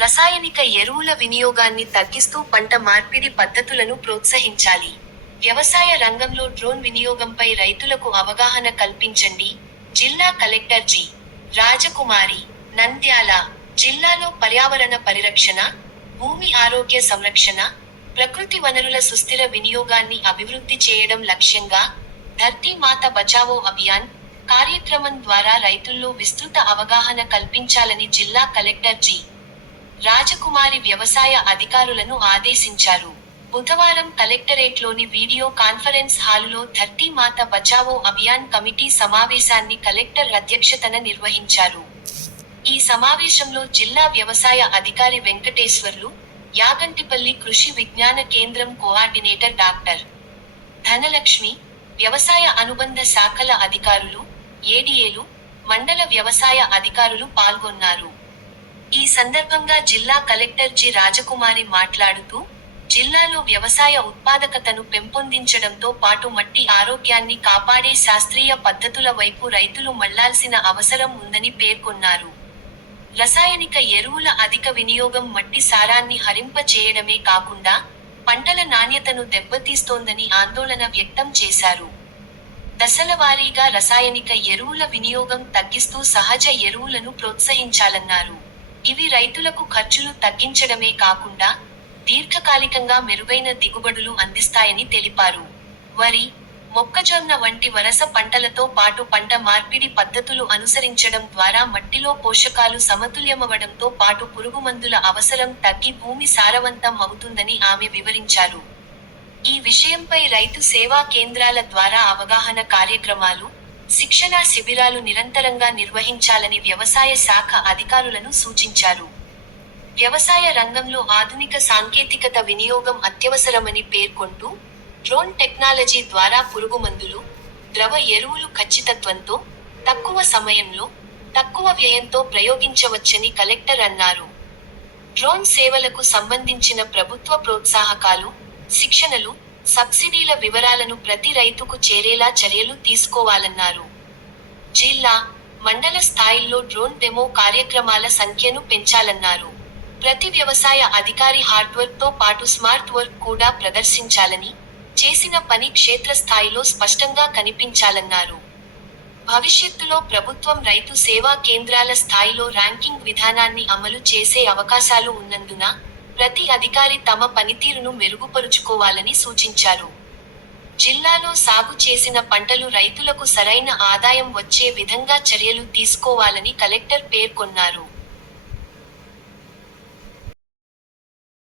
రసాయనిక ఎరువుల వినియోగాన్ని తగ్గిస్తూ పంట మార్పిడి పద్ధతులను ప్రోత్సహించాలి. వ్యవసాయ రంగంలో డ్రోన్ వినియోగంపై రైతులకు అవగాహన కల్పించండి. జిల్లా కలెక్టర్ జి. రాజకుమారి నంద్యాల జిల్లాలో పర్యావరణ పరిరక్షణ భూమి ఆరోగ్య సంరక్షణ ప్రకృతి వనరుల సుస్థిర వినియోగాన్ని అభివృద్ధి చేయడం లక్ష్యంగా ధర్తీ మాత బచావో అభియాన్ కార్యక్రమం ద్వారా రైతుల్లో విస్తృత అవగాహన కల్పించాలని జిల్లా కలెక్టర్ జి. రాజకుమారి వ్యవసాయ అధికారులను ఆదేశించారు. బుధవారం కలెక్టరేట్లోని వీడియో కాన్ఫరెన్స్ హాలులో ధర్తీ మాత బచావో అభియాన్ కమిటీ సమావేశాన్ని కలెక్టర్ అధ్యక్షతన నిర్వహించారు. ఈ సమావేశంలో జిల్లా వ్యవసాయ అధికారి వెంకటేశ్వర్లు యాగంటిపల్లి కృషి విజ్ఞాన కేంద్రం కోఆర్డినేటర్ డాక్టర్ ధనలక్ష్మి వ్యవసాయ అనుబంధ శాఖల అధికారులు ఏడీఏలు మండల వ్యవసాయ అధికారులు పాల్గొన్నారు. ఈ సందర్భంగా జిల్లా కలెక్టర్ జి రాజకుమారి మాట్లాడుతూ జిల్లాలో వ్యవసాయ ఉత్పాదకతను పెంపొందించడంతో పాటు మట్టి ఆరోగ్యాన్ని కాపాడే శాస్త్రీయ పద్ధతుల వైపు రైతులు మళ్ళాల్సిన అవసరం ఉందని పేర్కొన్నారు. రసాయనిక ఎరువుల అధిక వినియోగం మట్టి సారాన్ని హరింప చేయడమే కాకుండా పంటల నాణ్యతను దెబ్బతీస్తోందని ఆందోళన వ్యక్తం చేశారు. దశలవారీగా రసాయనిక ఎరువుల వినియోగం తగ్గిస్తూ సహజ ఎరువులను ప్రోత్సహించాలన్నారు. ఇవి రైతులకు ఖర్చులు తగ్గించడమే కాకుండా దీర్ఘకాలికంగా మెరుగైన దిగుబడులు అందిస్తాయని తెలిపారు. వరి మొక్కజొన్న వంటి వరస పంటలతో పాటు పంట మార్పిడి పద్ధతులు అనుసరించడం ద్వారా మట్టిలో పోషకాలు సమతుల్యమవడంతో పాటు పురుగుమందుల అవసరం తగ్గి భూమి సారవంతం అవుతుందని ఆమె వివరించారు. ఈ విషయంపై రైతు సేవా కేంద్రాల ద్వారా అవగాహన కార్యక్రమాలు శిక్షణా శిబిరాలు నిరంతరంగా నిర్వహించాలని వ్యవసాయ శాఖ అధికారులను సూచించారు. వ్యవసాయ రంగంలో ఆధునిక సాంకేతికత వినియోగం అత్యవసరమని పేర్కొంటూ డ్రోన్ టెక్నాలజీ ద్వారా పురుగుమందులు ద్రవ ఎరువులు ఖచ్చితత్వంతో తక్కువ సమయంలో తక్కువ వ్యయంతో ప్రయోగించవచ్చని కలెక్టర్ అన్నారు. డ్రోన్ సేవలకు సంబంధించిన ప్రభుత్వ ప్రోత్సాహకాలు శిక్షణలు సబ్సిడీల వివరాలను ప్రతి రైతుకు చేరేలా చర్యలు తీసుకోవాలన్నారు. జిల్లా మండల స్థాయిల్లో డ్రోన్ డెమో కార్యక్రమాల సంఖ్యను పెంచాలన్నారు. ప్రతి వ్యవసాయ అధికారి హార్డ్వర్క్తో పాటు స్మార్ట్ వర్క్ కూడా ప్రదర్శించాలని చేసిన పని క్షేత్రస్థాయిలో స్పష్టంగా కనిపించాలన్నారు. భవిష్యత్తులో ప్రభుత్వం రైతు సేవా కేంద్రాల స్థాయిలో ర్యాంకింగ్ విధానాన్ని అమలు చేసే అవకాశాలు ఉన్నందున ప్రతి అధికారి తమ పనితీరును మెరుగుపరుచుకోవాలని సూచించారు. జిల్లాలో సాగు చేసిన పంటలు రైతులకు సరైన ఆదాయం వచ్చే విధంగా చర్యలు తీసుకోవాలని కలెక్టర్ పేర్కొన్నారు.